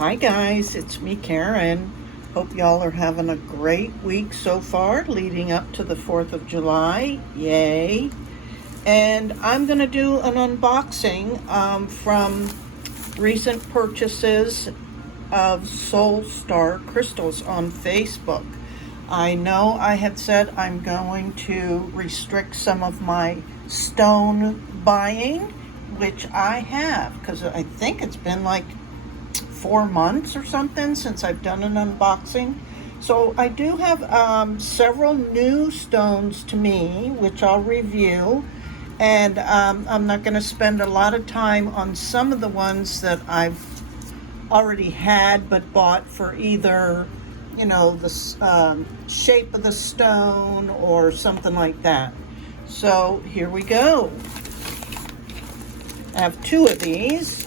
Hi guys, it's me Karen. Hope y'all are having a great week so far leading up to the 4th of July. Yay. And I'm going to do an unboxing from recent purchases of Soul Star crystals on Facebook. I know I had said I'm going to restrict some of my stone buying, which I have, because I think it's been like 4 months or something since I've done an unboxing. So I do have several new stones to me, which I'll review. And I'm not going to spend a lot of time on some of the ones that I've already had but bought for either, you know, the shape of the stone or something like that. So here we go. I have 2 of these.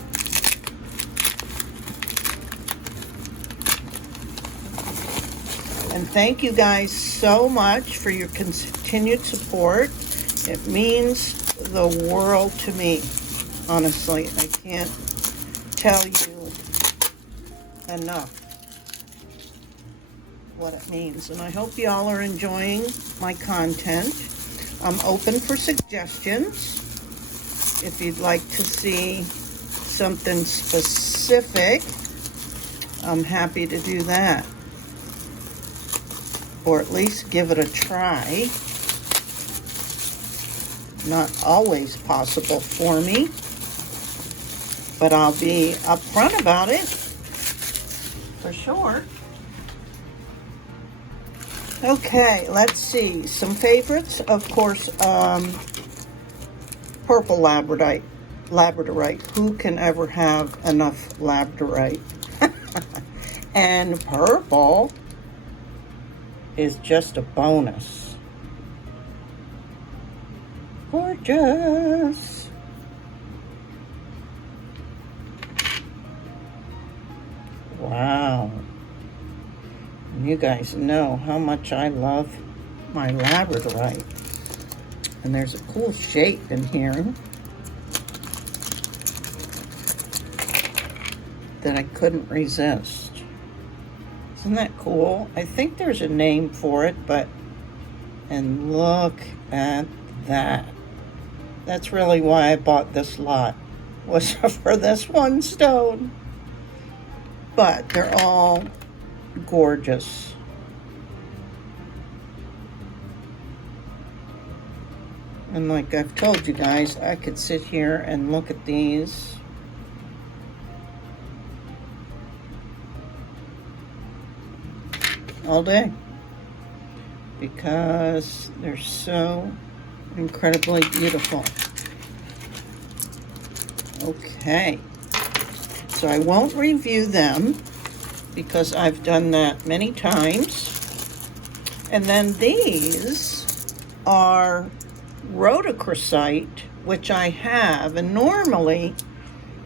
And thank you guys so much for your continued support. It means the world to me. Honestly, I can't tell you enough what it means. And I hope y'all are enjoying my content. I'm open for suggestions. If you'd like to see something specific, I'm happy to do that. Or at least give it a try. Not always possible for me, but I'll be upfront about it for sure. Okay, let's see. Some favorites, of course, purple labradorite. Who can ever have enough labradorite? And purple is just a bonus. Gorgeous. Wow. You guys know how much I love my labradorite. And there's a cool shape in here that I couldn't resist. Isn't that cool? I think there's a name for it, and look at that. That's really why I bought this lot, was for this one stone. But they're all gorgeous. And like I've told you guys, I could sit here and look at these all day because they're so incredibly beautiful. Okay, so I won't review them because I've done that many times. And then these are rhodochrosite, which I have, and normally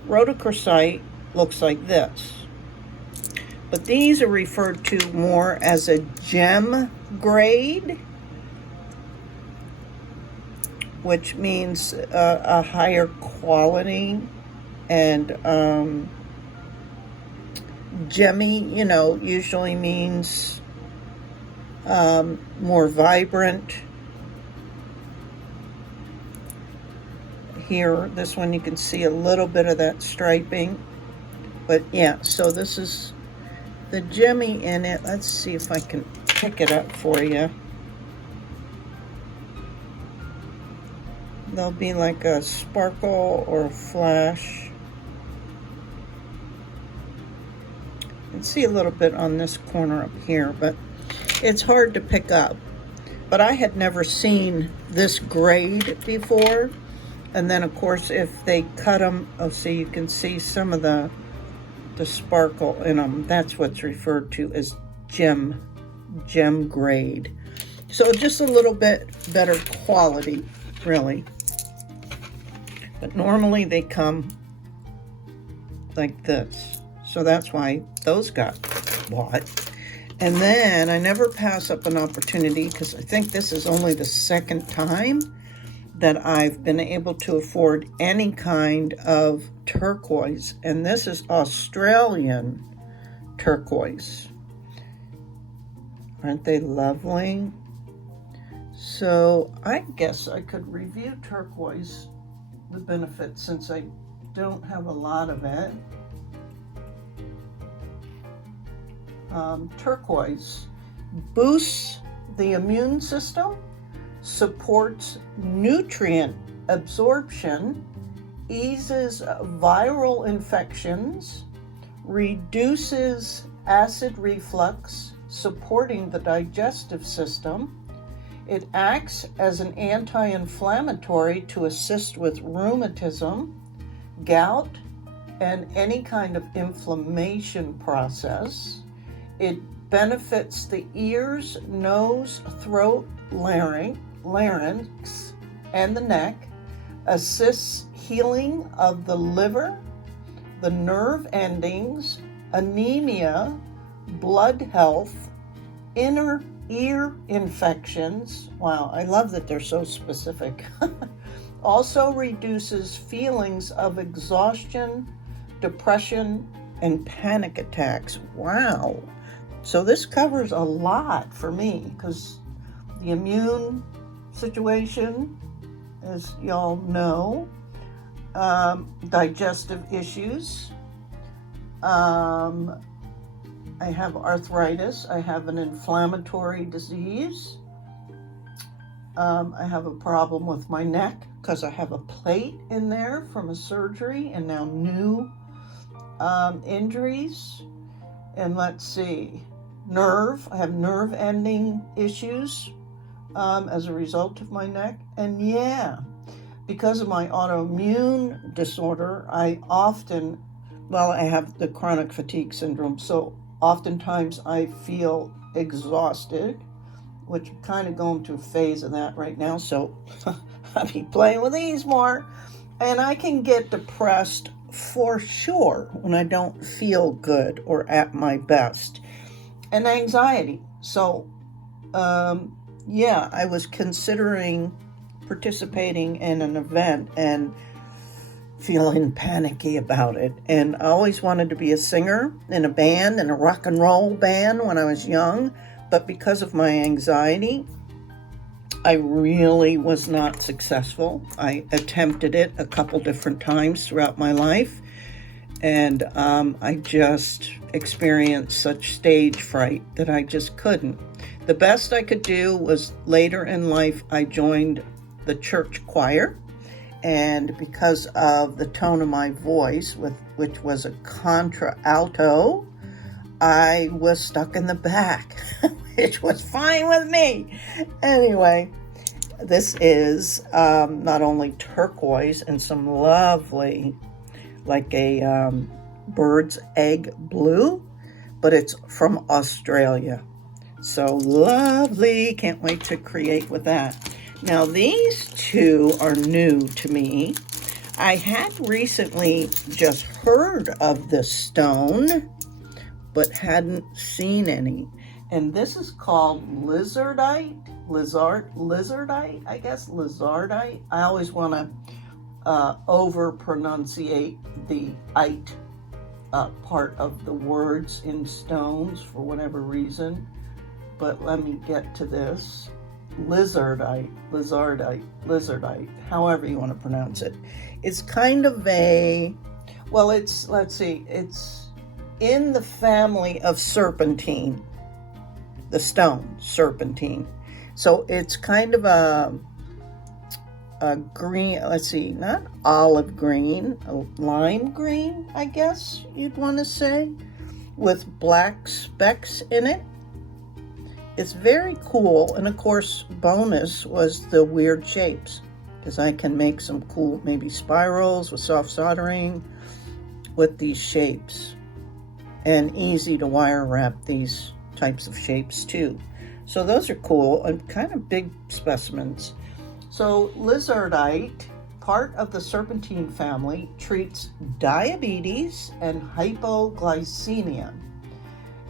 rhodochrosite looks like this. But these are referred to more as a gem grade, which means a higher quality, and gemmy, you know, usually means more vibrant. Here, this one you can see a little bit of that striping, but yeah, so this is the gemmy in it. Let's see if I can pick it up for you. There'll be like a sparkle or a flash. You can see a little bit on this corner up here, but it's hard to pick up. But I had never seen this grade before. And then of course if they cut them, oh, see, you can see some of the sparkle in them. That's what's referred to as gem grade. So just a little bit better quality, really. But normally they come like this. So that's why those got bought. And then I never pass up an opportunity, because I think this is only the second time that I've been able to afford any kind of turquoise. And this is Australian turquoise. Aren't they lovely? So I guess I could review turquoise, the benefits, since I don't have a lot of it. Turquoise boosts the immune system, supports nutrient absorption, eases viral infections, reduces acid reflux, supporting the digestive system. It acts as an anti-inflammatory to assist with rheumatism, gout, and any kind of inflammation process. It benefits the ears, nose, throat, larynx, and the neck, assists healing of the liver, the nerve endings, anemia, blood health, inner ear infections. Wow, I love that they're so specific. Also reduces feelings of exhaustion, depression, and panic attacks. Wow. So this covers a lot for me because the immune situation, as y'all know, digestive issues. I have arthritis. I have an inflammatory disease. I have a problem with my neck because I have a plate in there from a surgery and now new injuries. And let's see, nerve. I have nerve ending issues as a result of my neck. And yeah, because of my autoimmune disorder, I have the chronic fatigue syndrome. So oftentimes I feel exhausted, which I'm kind of going through a phase of that right now. So I'll be playing with these more. And I can get depressed for sure when I don't feel good or at my best. And anxiety. So, I was considering participating in an event and feeling panicky about it. And I always wanted to be a singer in a band, in a rock and roll band when I was young. But because of my anxiety, I really was not successful. I attempted it a couple different times throughout my life. And I just experienced such stage fright that I just couldn't. The best I could do was later in life, I joined the church choir. And because of the tone of my voice, which was a contralto, I was stuck in the back, which was fine with me. Anyway, this is not only turquoise and some lovely, like a bird's egg blue, but it's from Australia. So lovely. Can't wait to create with that. Now, these two are new to me. I had recently just heard of this stone, but hadn't seen any. And this is called lizardite, I guess, lizardite. I always want to over pronunciate the "ite" part of the words in stones for whatever reason. But let me get to this. Lizardite, however you want to pronounce it. It's kind of it's in the family of serpentine, the stone, serpentine. So it's kind of a green, not olive green, a lime green, I guess you'd want to say, with black specks in it. It's very cool, and of course, bonus was the weird shapes, because I can make some cool, maybe spirals with soft soldering with these shapes, and easy to wire wrap these types of shapes too. So those are cool and kind of big specimens. So lizardite, part of the serpentine family, treats diabetes and hypoglycemia.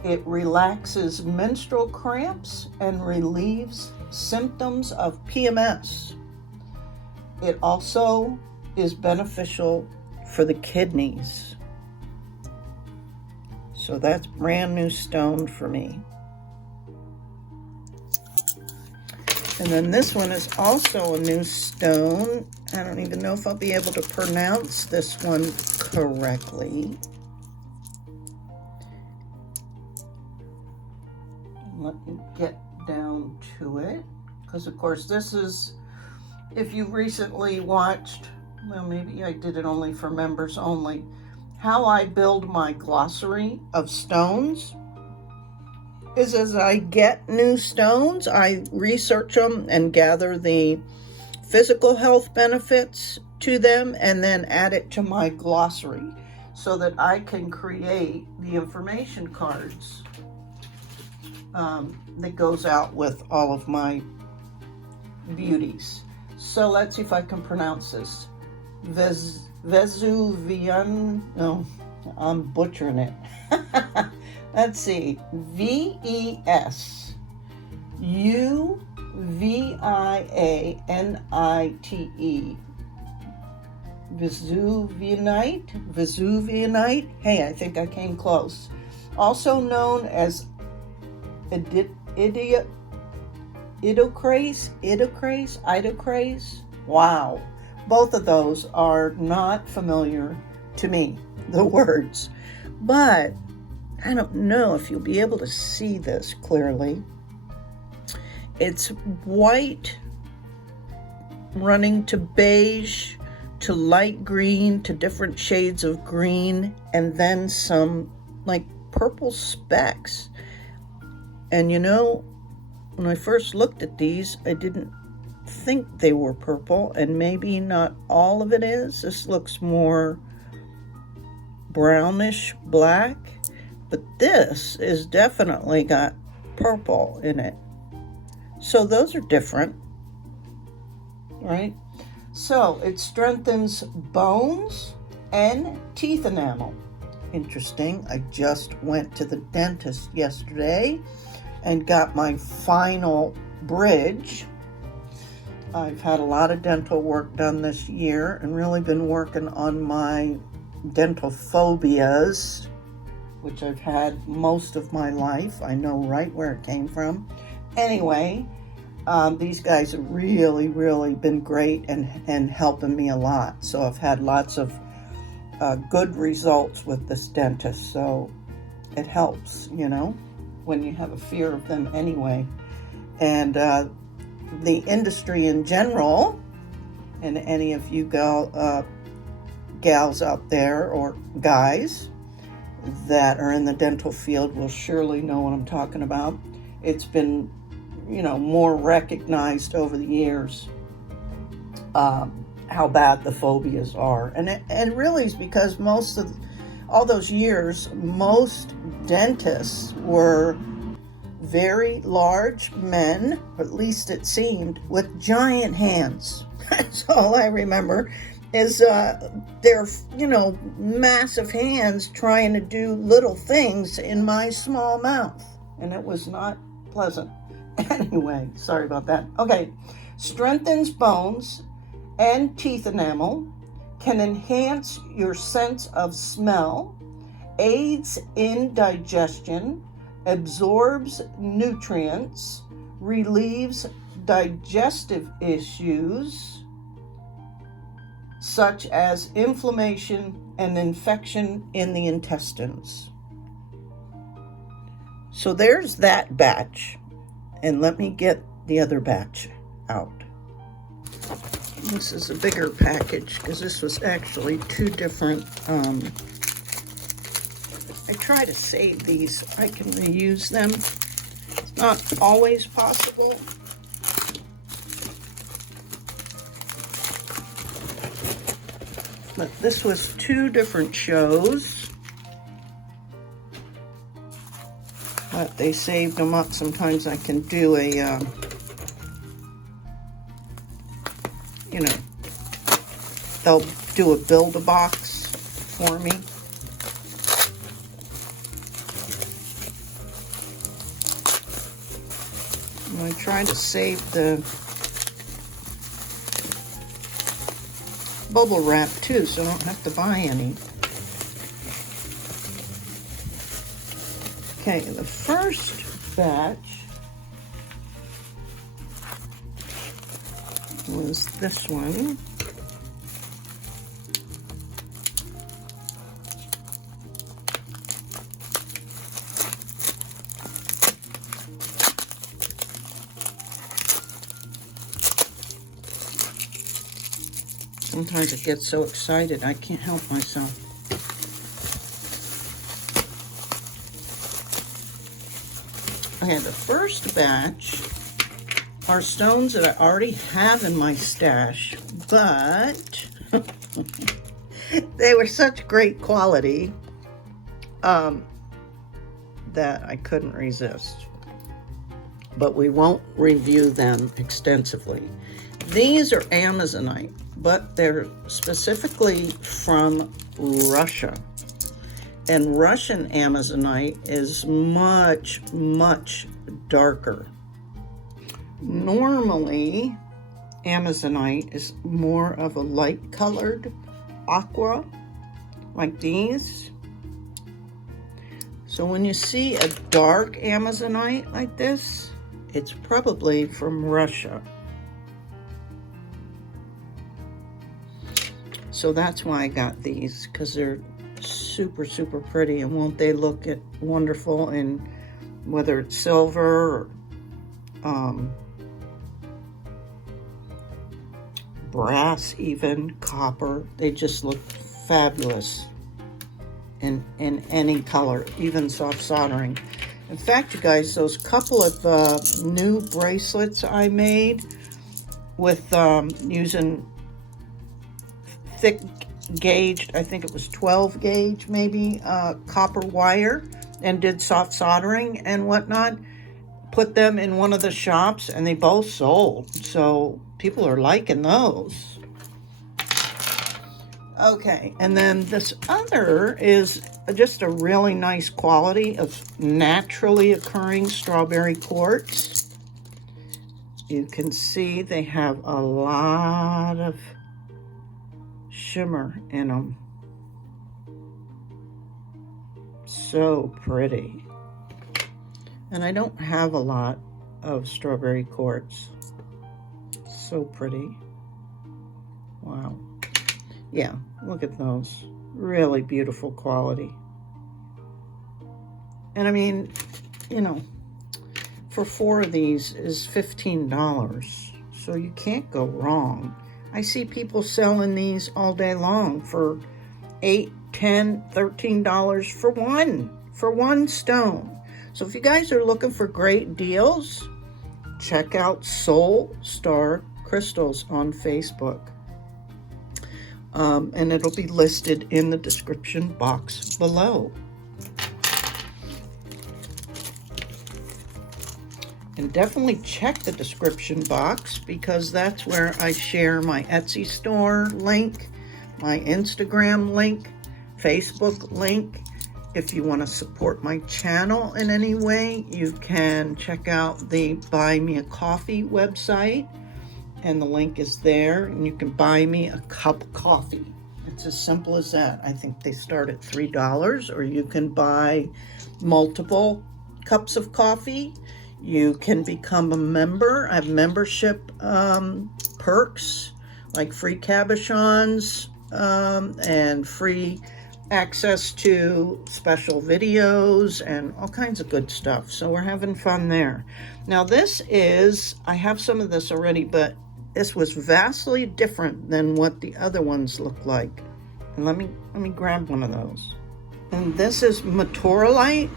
It relaxes menstrual cramps and relieves symptoms of PMS. It also is beneficial for the kidneys. So that's brand new stone for me. And then this one is also a new stone. I don't even know if I'll be able to pronounce this one correctly. Let me get down to it. Because of course this is, if you recently watched, well, maybe I did it only for members only, how I build my glossary of stones is as I get new stones, I research them and gather the physical health benefits to them and then add it to my glossary so that I can create the information cards that goes out with all of my beauties. So let's see if I can pronounce this. Vesuvian, no, I'm butchering it. Let's see, Vesuvianite, Vesuvianite. Hey, I think I came close. Also known as idocrase. Wow. Both of those are not familiar to me, the words. But I don't know if you'll be able to see this clearly. It's white running to beige to light green to different shades of green and then some like purple specks. And you know, when I first looked at these, I didn't think they were purple, and maybe not all of it is. This looks more brownish black, but this is definitely got purple in it. So those are different, right? So it strengthens bones and teeth enamel. Interesting. I just went to the dentist yesterday and got my final bridge. I've had a lot of dental work done this year and really been working on my dental phobias, which I've had most of my life. I know right where it came from. Anyway, these guys have really, really been great and helping me a lot. So I've had lots of good results with this dentist. So it helps, you know, when you have a fear of them anyway. And the industry in general, and any of you gals out there or guys that are in the dental field will surely know what I'm talking about. It's been, you know, more recognized over the years how bad the phobias are. And it really is because most of all those years, most dentists were very large men, at least it seemed, with giant hands. That's all I remember is their, you know, massive hands trying to do little things in my small mouth. And it was not pleasant. Anyway, sorry about that. Okay, strengthens bones and teeth enamel, can enhance your sense of smell, aids in digestion, absorbs nutrients, relieves digestive issues such as inflammation and infection in the intestines. So there's that batch. And let me get the other batch out. This is a bigger package because this was actually two different. I try to save these. I can reuse them. It's not always possible. But this was two different shows. But they saved them up. Sometimes I can do a, you know, they'll do a build-a-box for me. And I try to save the bubble wrap too, so I don't have to buy any. Okay, the first batch was this one. Sometimes I get so excited I can't help myself. Okay, the first batch are stones that I already have in my stash, but they were such great quality that I couldn't resist. But we won't review them extensively. These are Amazonite, but they're specifically from Russia. And Russian Amazonite is much, much darker. Normally, Amazonite is more of a light colored aqua, like these. So when you see a dark Amazonite like this, it's probably from Russia. So that's why I got these, because they're super, super pretty, and won't they look wonderful in whether it's silver or brass, even copper. They just look fabulous in any color, even soft soldering. In fact, you guys, those couple of new bracelets I made with using thick gauged, I think it was 12 gauge maybe, copper wire, and did soft soldering and whatnot, put them in one of the shops and they both sold. So people are liking those. Okay, and then this other is just a really nice quality of naturally occurring strawberry quartz. You can see they have a lot of shimmer in them. So pretty. And I don't have a lot of strawberry quartz. So pretty. Wow. Yeah, look at those. Really beautiful quality. And I mean, you know, for 4 of these is $15. So you can't go wrong. I see people selling these all day long for $8, $10, $13 for one stone. So if you guys are looking for great deals, check out Soul Star Crystals on Facebook. And it'll be listed in the description box below. And definitely check the description box, because that's where I share my Etsy store link, my Instagram link, Facebook link. If you want to support my channel in any way, you can check out the Buy Me a Coffee website, and the link is there, and you can buy me a cup of coffee. It's as simple as that. I think they start at $3, or you can buy multiple cups of coffee. You can become a member. I have membership perks like free cabochons and free access to special videos and all kinds of good stuff. So we're having fun there. Now this is, I have some of this already, but this was vastly different than what the other ones look like. And let me grab one of those. And this is Meteorolite.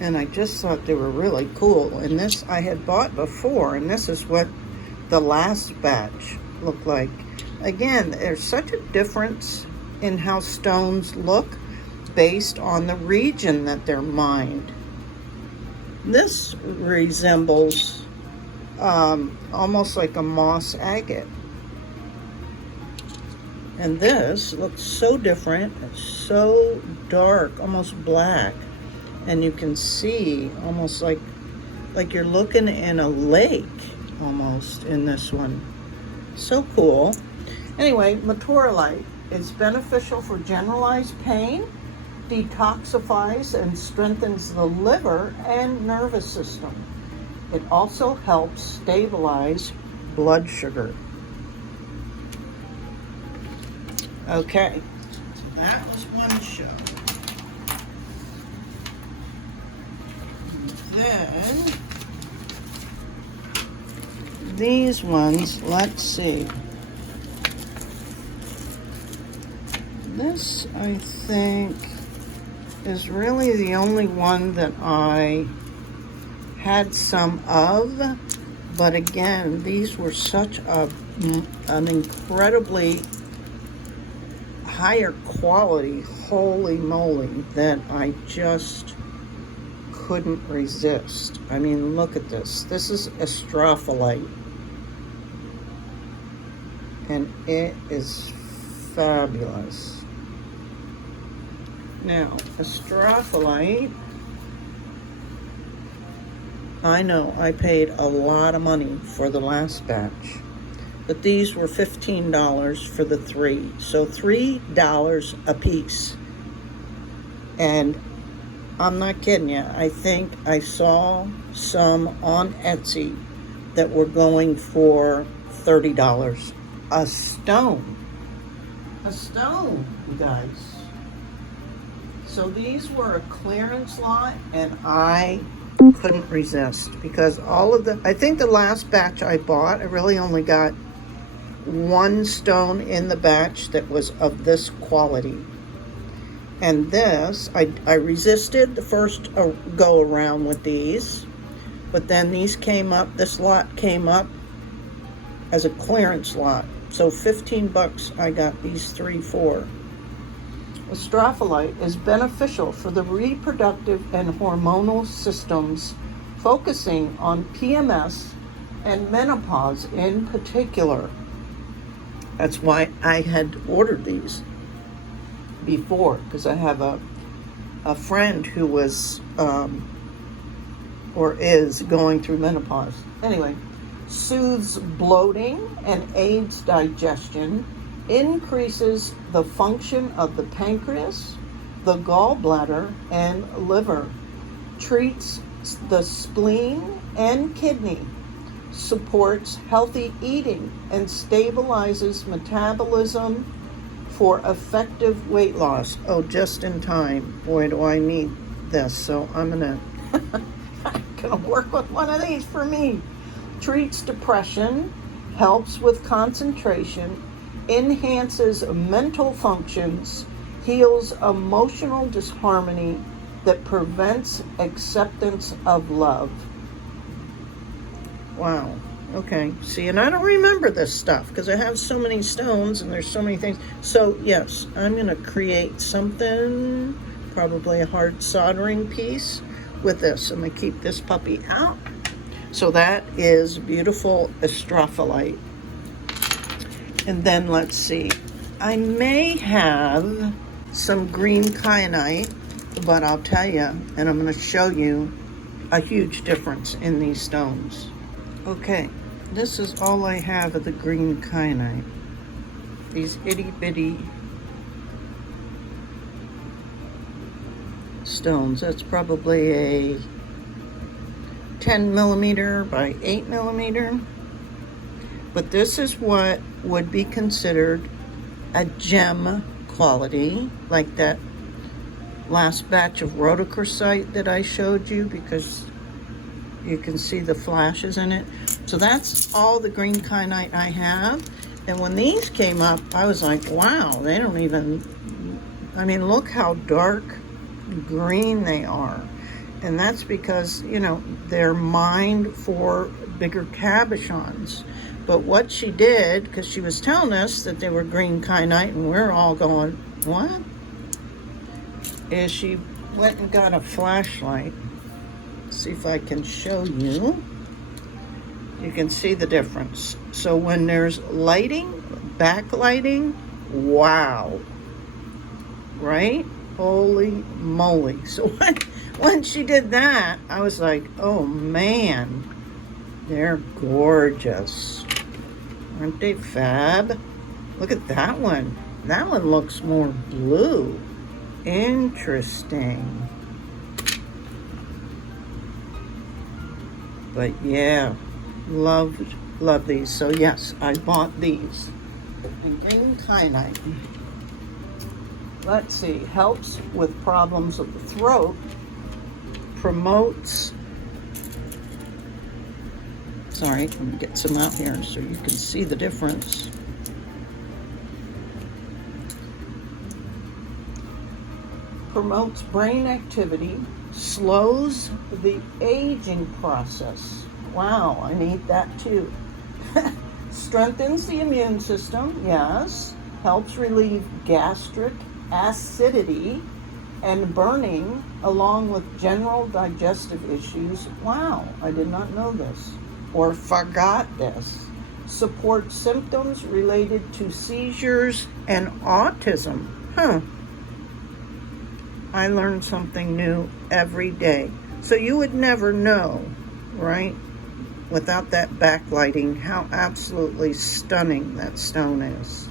And I just thought they were really cool. And this I had bought before, and this is what the last batch looked like. Again, there's such a difference in how stones look based on the region that they're mined. This resembles almost like a moss agate. And this looks so different. It's so dark, almost black. And you can see almost like you're looking in a lake almost in this one. So cool. Anyway, Meteorolite is beneficial for generalized pain, detoxifies and strengthens the liver and nervous system. It also helps stabilize blood sugar. Okay, that was one show. Then these ones, let's see. This, I think, is really the only one that I had some of, but again, these were such an incredibly higher quality, holy moly, that I just couldn't resist. I mean, look at this. This is astrophyllite, and it is fabulous. Now, astrophyllite, I know I paid a lot of money for the last batch, but these were $15 for the 3, so $3 a piece. And I'm not kidding you, I think I saw some on Etsy that were going for $30 a stone. A stone, you guys. So these were a clearance lot, and I couldn't resist, because all of I think the last batch I bought, I really only got one stone in the batch that was of this quality. And this, I resisted the first go around with these, but then these came up, this lot came up as a clearance lot. So 15 bucks I got these 3 for. Astrophyllite is beneficial for the reproductive and hormonal systems, focusing on PMS and menopause in particular. That's why I had ordered these before, because I have a friend who was or is going through menopause. Anyway, soothes bloating and aids digestion, increases the function of the pancreas, the gallbladder, and liver, treats the spleen and kidney, supports healthy eating, and stabilizes metabolism for effective weight loss. Oh, just in time. Boy, do I need this. So I'm gonna work with one of these for me. Treats depression, helps with concentration, enhances mental functions, heals emotional disharmony, that prevents acceptance of love. Wow. Okay. See, and I don't remember this stuff because I have so many stones and there's so many things. So yes, I'm going to create something, probably a hard soldering piece with this. I'm going to keep this puppy out. So that is beautiful astrophyllite. And then let's see, I may have some green kyanite, but I'll tell you, and I'm going to show you a huge difference in these stones. Okay, this is all I have of the green kyanite. These itty bitty stones. That's probably a 10 millimeter by 8 millimeter. But this is what would be considered a gem quality, like that last batch of rhodochrosite that I showed you, because you can see the flashes in it. So that's all the green kyanite I have. And when these came up, I was like, wow, they don't even, I mean, look how dark green they are. And that's because, you know, they're mined for bigger cabochons. But what she did, because she was telling us that they were green kyanite, and we're all going, what? Is she went and got a flashlight. See if I can show you. You can see the difference. So when there's lighting, backlighting, wow. Right? Holy moly. So when she did that, I was like, oh man, they're gorgeous. Aren't they fab? Look at that one. That one looks more blue. Interesting. But yeah, love these. So yes, I bought these. And green kyanite. Let's see, helps with problems of the throat, promotes, sorry, let me get some out here so you can see the difference. Promotes brain activity, slows the aging process. Wow, I need that too. Strengthens the immune system, yes. Helps relieve gastric acidity and burning, along with general digestive issues. Wow, I did not know this, or forgot this. Supports symptoms related to seizures and autism. I learn something new every day. So you would never know, right, without that backlighting, how absolutely stunning that stone is.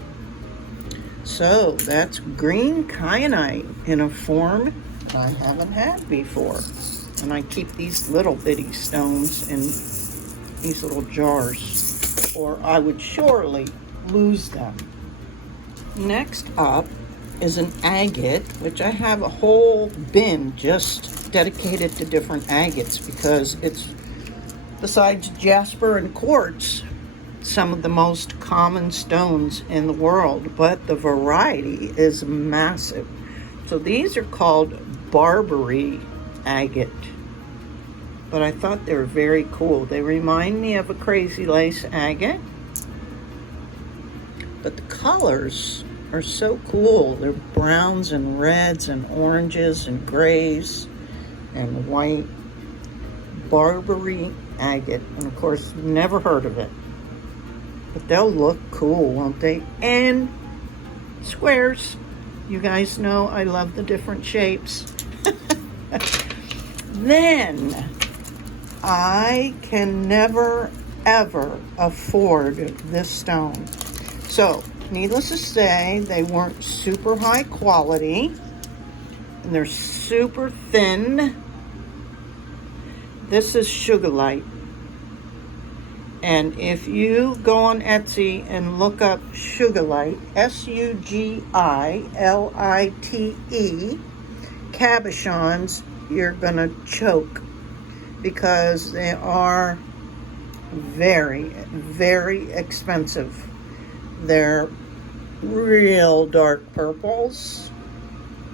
So that's green kyanite in a form I haven't had before. And I keep these little bitty stones in these little jars, or I would surely lose them. Next up is an agate, which I have a whole bin just dedicated to different agates because it's, besides jasper and quartz, some of the most common stones in the world, but the variety is massive. So these are called Barbary agate, but I thought they were very cool. They remind me of a crazy lace agate, but the colors are so cool. They're browns and reds and oranges and grays and white. Barbary agate, and of course, never heard of it. But they'll look cool, won't they? And squares. You guys know I love the different shapes. Then, I can never, ever afford this stone. So, needless to say, they weren't super high quality. And they're super thin. This is Sugilite. And if you go on Etsy and look up Sugilite, Sugilite, cabochons, you're gonna choke because they are very, very expensive. They're real dark purples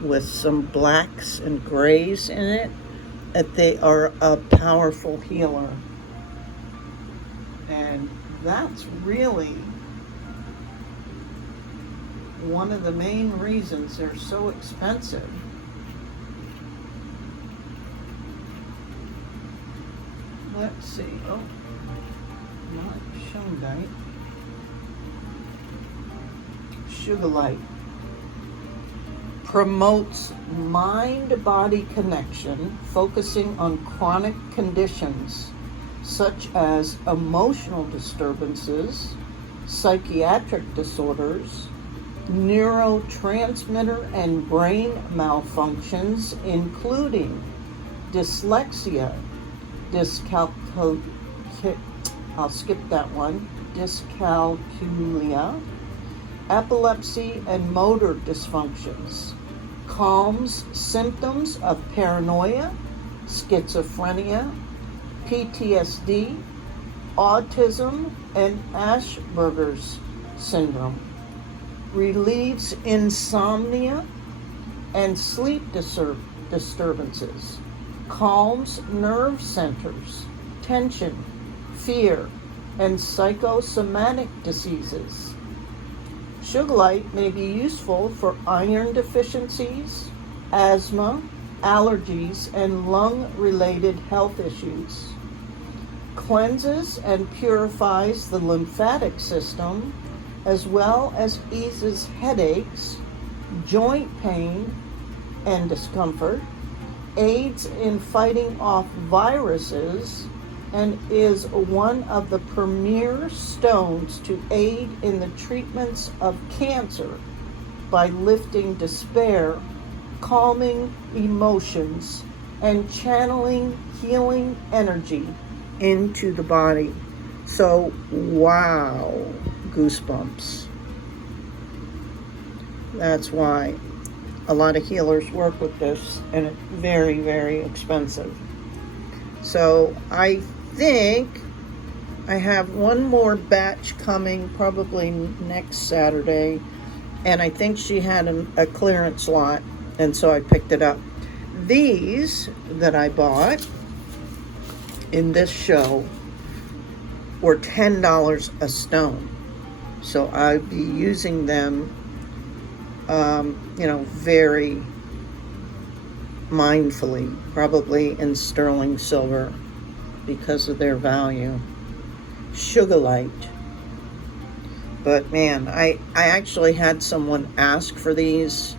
with some blacks and grays in it. That they are a powerful healer. And that's really one of the main reasons they're so expensive. Let's see. Oh, not shungite. Sugilite. Promotes mind-body connection, focusing on chronic conditions such as emotional disturbances, psychiatric disorders, neurotransmitter and brain malfunctions, including dyslexia, dyscalculia, epilepsy, and motor dysfunctions. Calms symptoms of paranoia, schizophrenia, PTSD, autism, and Asperger's syndrome. Relieves insomnia and sleep disturbances. Calms nerve centers, tension, fear, and psychosomatic diseases. Sugilite may be useful for iron deficiencies, asthma, allergies, and lung-related health issues. Cleanses and purifies the lymphatic system, as well as eases headaches, joint pain, and discomfort, aids in fighting off viruses, and is one of the premier stones to aid in the treatments of cancer by lifting despair calming emotions and channeling healing energy into the body. So, wow, goosebumps. That's why a lot of healers work with this, and it's very, very expensive. So I think I have one more batch coming probably next Saturday, and I think she had a clearance lot, and so I picked it up. These that I bought in this show were $10 a stone, so I'd be using them very mindfully, probably in sterling silver because of their value. Sugarlight. But man, I actually had someone ask for these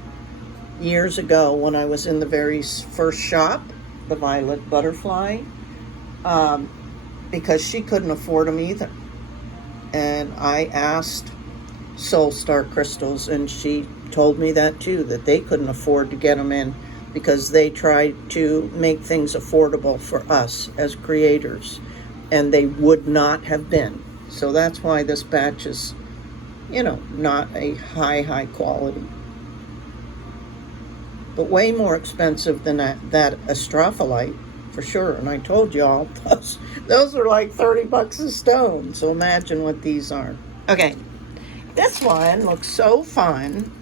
years ago when I was in the very first shop, the Violet Butterfly, because she couldn't afford them either. And I asked Soul Star Crystals, and she told me that too, that they couldn't afford to get them in because they tried to make things affordable for us as creators, and they would not have been. So that's why this batch is, not a high quality. But way more expensive than that Astrophyllite, for sure. And I told y'all, those are like $30 a stone. So imagine what these are. Okay, this one looks so fun.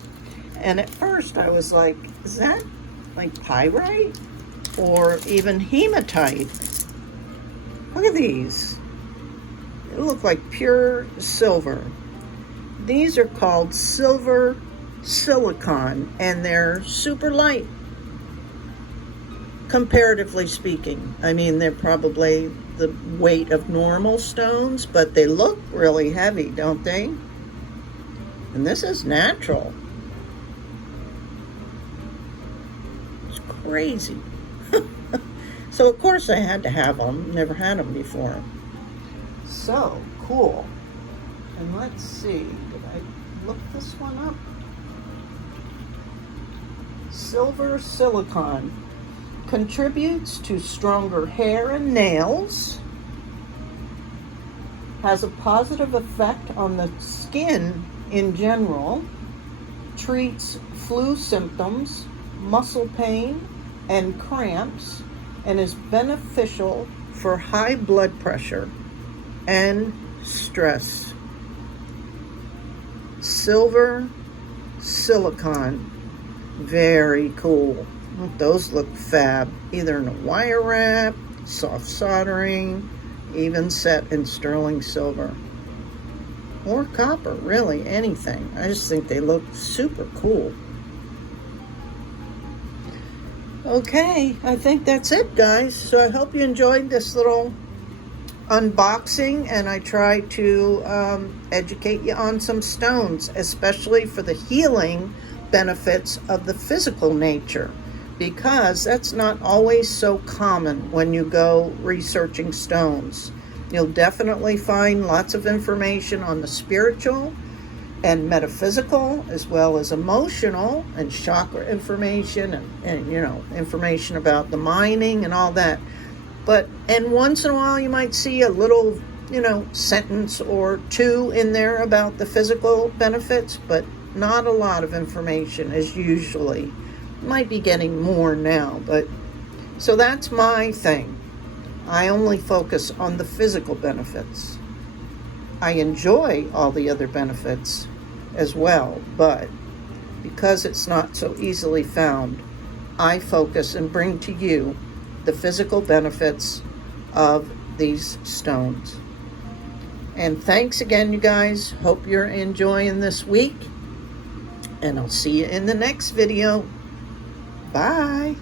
And at first I was like, is that like pyrite or even hematite? Look at these. They look like pure silver. These are called silver silicon, and they're super light, comparatively speaking. I mean, they're probably the weight of normal stones, but they look really heavy, don't they? And this is natural. Crazy. So of course I had to have them. Never had them before. So cool. And let's see, did I look this one up? Silver silicon contributes to stronger hair and nails, has a positive effect on the skin in general, treats flu symptoms, muscle pain, and cramps, and is beneficial for high blood pressure and stress. Silver silicon, very cool. Those look fab, either in a wire wrap, soft soldering, even set in sterling silver. Or copper, really, anything. I just think they look super cool. Okay, I think that's it, guys. So I hope you enjoyed this little unboxing, and I tried to educate you on some stones, especially for the healing benefits of the physical nature, because that's not always so common when you go researching stones. You'll definitely find lots of information on the spiritual and metaphysical, as well as emotional and chakra information, and information about the mining and all that. And once in a while you might see a little sentence or two in there about the physical benefits, but not a lot of information as usually. Might be getting more now, but so that's my thing. I only focus on the physical benefits. I enjoy all the other benefits as well, but because it's not so easily found, I focus and bring to you the physical benefits of these stones. And thanks again, you guys. Hope you're enjoying this week, and I'll see you in the next video. Bye.